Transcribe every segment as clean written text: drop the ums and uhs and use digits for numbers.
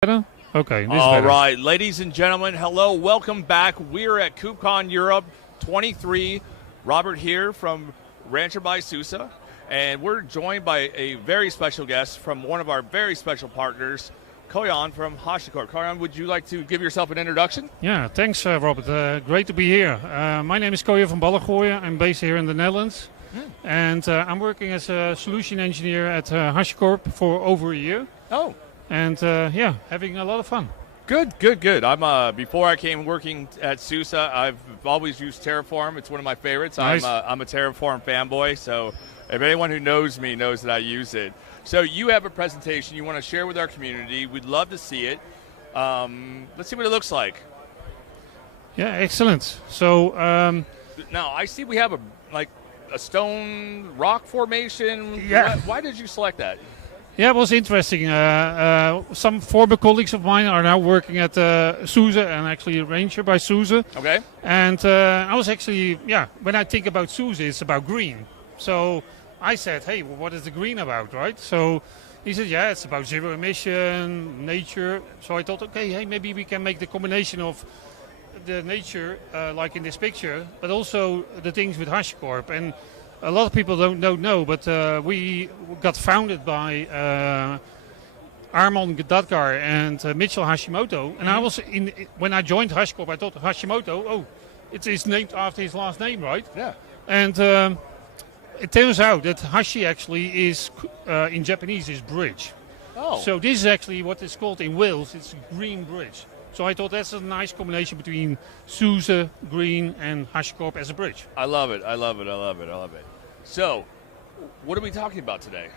Better? Okay, this is All better. right, ladies and gentlemen, hello, welcome back. We're at KubeCon Europe 23. Robert here from Rancher by Sousa, and we're joined by a very special guest from one of our very special partners, Koyan from HashiCorp. Koyan, would you like to give yourself an introduction? Yeah, thanks, Robert. Great to be here. My name is Koya van Ballengooien. I'm based here in the Netherlands. And I'm working as a solution engineer at HashiCorp for over a year. Oh, And having a lot of fun. good. I'm before I came working at SUSE, I've always used Terraform. It's one of my favorites. Nice. I'm a Terraform fanboy, so if anyone who knows me knows that I use it. So you have a presentation you want to share with our community. We'd love to see it. Let's see what it looks like. Yeah, excellent. So, Now I see we have a stone rock formation. Yeah. Why did you select that? yeah, it was interesting. Some former colleagues of mine are now working at SUSE and actually Rancher by SUSE. Okay. And I was actually, when I think about SUSE, it's about green. So I said, hey, well, what is the green about, right? So he said, yeah, it's about zero emission, nature. So I thought, okay, hey, maybe we can make the combination of the nature, like in this picture, but also the things with HashiCorp. And a lot of people don't know, but we got founded by Armon Gadkar and Mitchell Hashimoto. And I was when I joined HashiCorp, I thought Hashimoto, it is named after his last name, right? Yeah. And it turns out that Hashi actually is, in Japanese, is bridge. Oh. So this is actually what is called in Wales, it's green bridge. So I thought that's a nice combination between SUSE, green, and HashiCorp as a bridge. I love it. So, what are we talking about today?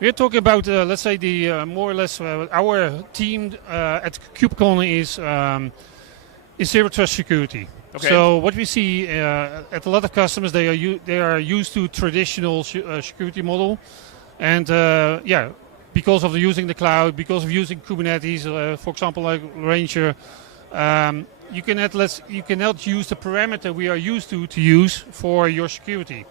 We're talking about, let's say, the more or less our team at KubeCon is zero trust security. Okay. So what we see at a lot of customers, they are used to traditional security model, and because of using the cloud, because of using Kubernetes, for example, like Rancher, you cannot use the parameter we are used to use for your security.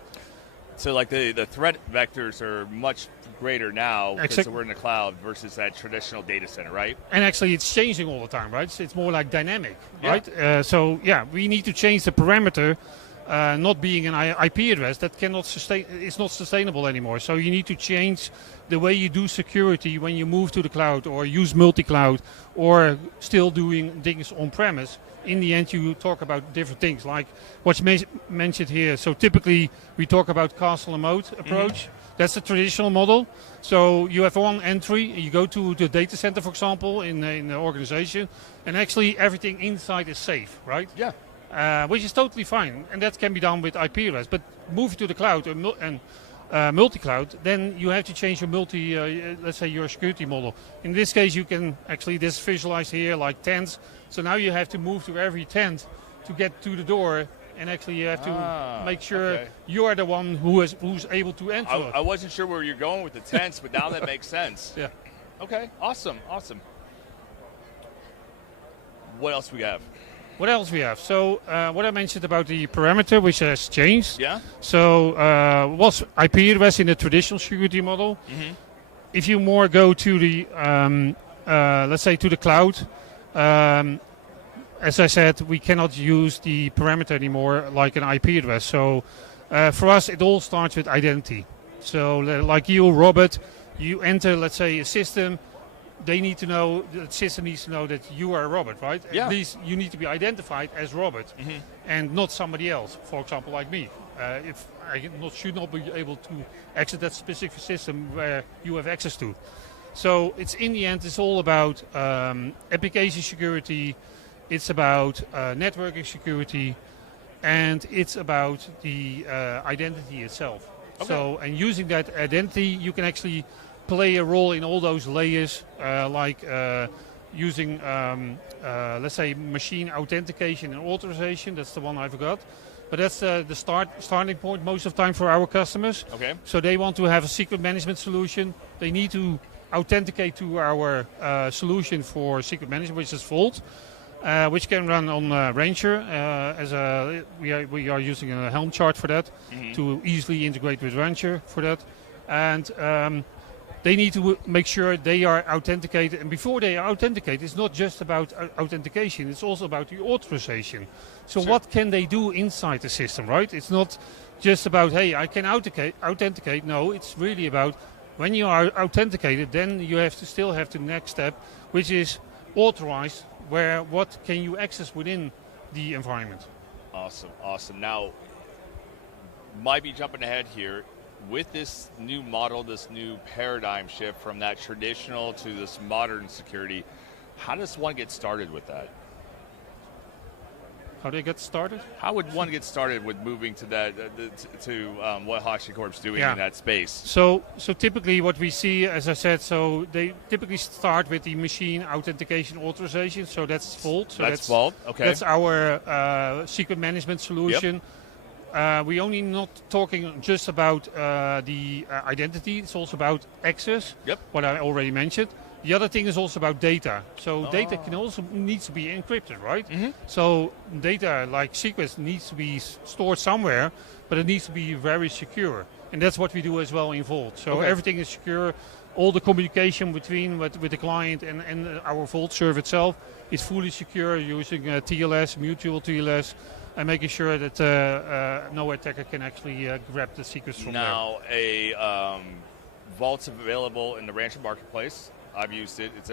So, like the threat vectors are much greater now because we're in the cloud versus that traditional data center, right? And actually, it's changing all the time, right? So it's more like dynamic, Yeah. right? We need to change the parameter. Not being an IP address that it's not sustainable anymore. So you need to change the way you do security when you move to the cloud or use multi-cloud or still doing things on-premise. In the end, you talk about different things like what's mentioned here. So typically, we talk about castle and moat approach. That's the traditional model. So you have one entry, you go to the data center, for example, in the organization, and actually everything inside is safe, right? Yeah. Which is totally fine, and that can be done with IP address. But moving to the cloud and multi-cloud, then you have to change your let's say your security model. In this case, you can actually this visualize here like tents. So now you have to move to every tent to get to the door, and actually you have to make sure you are the one who's able to enter. I wasn't sure where you're going with the tents, but now that makes sense. Yeah. Okay. Awesome. What else we have? What else we have? So what I mentioned about the parameter, which has changed. Yeah. So was IP address in the traditional security model. If you more go to the, let's say, to the cloud, as I said, we cannot use the parameter anymore like an IP address. So for us, it all starts with identity. So like you, Robert, you enter, let's say, a system. They need to know, the system needs to know that you are Robert, right? Yeah. At least you need to be identified as Robert and not somebody else, for example, like me. If I should not be able to exit that specific system where you have access to. So it's in the end, it's all about application security, it's about networking security, and it's about the identity itself. Okay. So, and using that identity, you can actually play a role in all those layers, like using, let's say, machine authentication and authorization. That's the one I forgot. But that's the starting point most of the time for our customers. Okay. So they want to have a secret management solution. They need to authenticate to our solution for secret management, which is Vault, which can run on Rancher. We are using a Helm chart for that to easily integrate with Rancher for that. And they need to make sure they are authenticated. And before they are authenticated, it's not just about authentication, it's also about the authorization. So Sure. what can they do inside the system, right? It's not just about, hey, I can authenticate. No, it's really about when you are authenticated, then you have to still have the next step, which is authorize where what can you access within the environment. Awesome. Now, might be jumping ahead here. With this new model, this new paradigm shift from that traditional to this modern security, how does one get started with that? How do they get started? How would one get started with moving to that, to what HashiCorp's doing in that space? So typically what we see, as I said, so they typically start with the machine authentication authorization. So that's Vault. So that's Vault. Okay. That's our secret management solution. We only not talking just about the identity. It's also about access. Yep. What I already mentioned. The other thing is also about data. So data can also needs to be encrypted, right? Mm-hmm. So data like secrets needs to be stored somewhere, but it needs to be very secure. And that's what we do as well in Vault. So everything is secure. All the communication between with the client and our Vault server itself is fully secure using TLS, mutual TLS, and making sure that no attacker can actually grab the secrets from now, there. Vault's available in the Rancher Marketplace. I've used it. It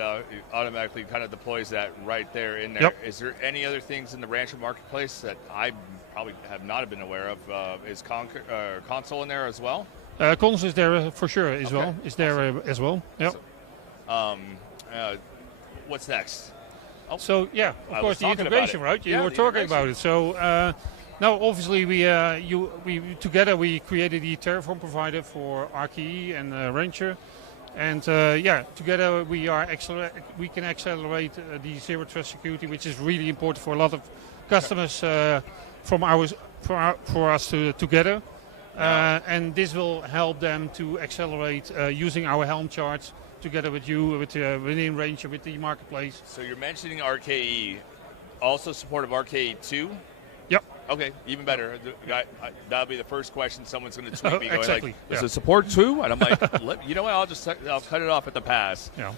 automatically kind of deploys that right there in there. Yep. Is there any other things in the Rancher Marketplace that I probably have not been aware of? Is console in there as well? Console is there for sure as well. Is there as well. Yep. So, what's next? Oh, so of course the integration, right? You were talking about it. So now obviously we together we created the Terraform provider for RKE and Rancher. And together we can accelerate the zero trust security, which is really important for a lot of customers for us together. And this will help them to accelerate using our Helm charts together with you, within Rancher, with the marketplace. So you're mentioning RKE, also support of RKE 2? Yep. Okay, even better. That'll be the first question someone's going to tweet me going exactly. Does it support 2? And I'm like, you know what, I'll cut it off at the pass. Yeah.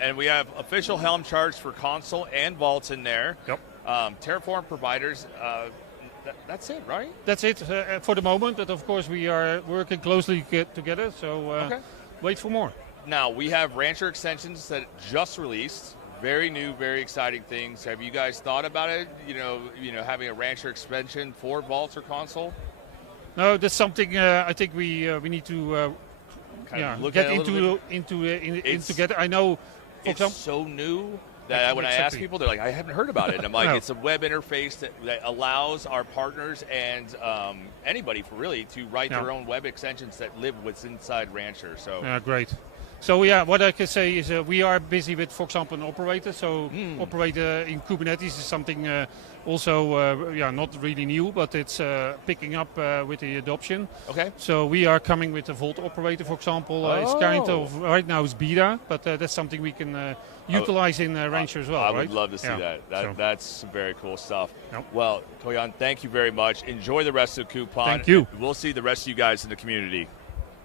And we have official Helm charts for console and Vaults in there. Yep. Terraform providers, that's it, right? That's it for the moment, but of course we are working closely together, so wait for more. Now, we have Rancher extensions that just released. Very new, very exciting things. Have you guys thought about it? You know, having a Rancher expansion for Vaults or console? No, that's something I think we need to get into together. I know, for it's example, so new that when I ask people, they're like, "I haven't heard about it." And I'm like, "It's a web interface that allows our partners and anybody to write their own web extensions that live what's inside Rancher." So great. So what I can say is we are busy with, for example, an operator. So operator in Kubernetes is something also not really new, but it's picking up with the adoption. Okay. So we are coming with a Vault operator, for example. It's kind of right now it's beta, but that's something we can utilize in Rancher as well. I would love to see that. That's some very cool stuff. Well, Koyan, thank you very much. Enjoy the rest of KubeCon. Thank you. We'll see the rest of you guys in the community.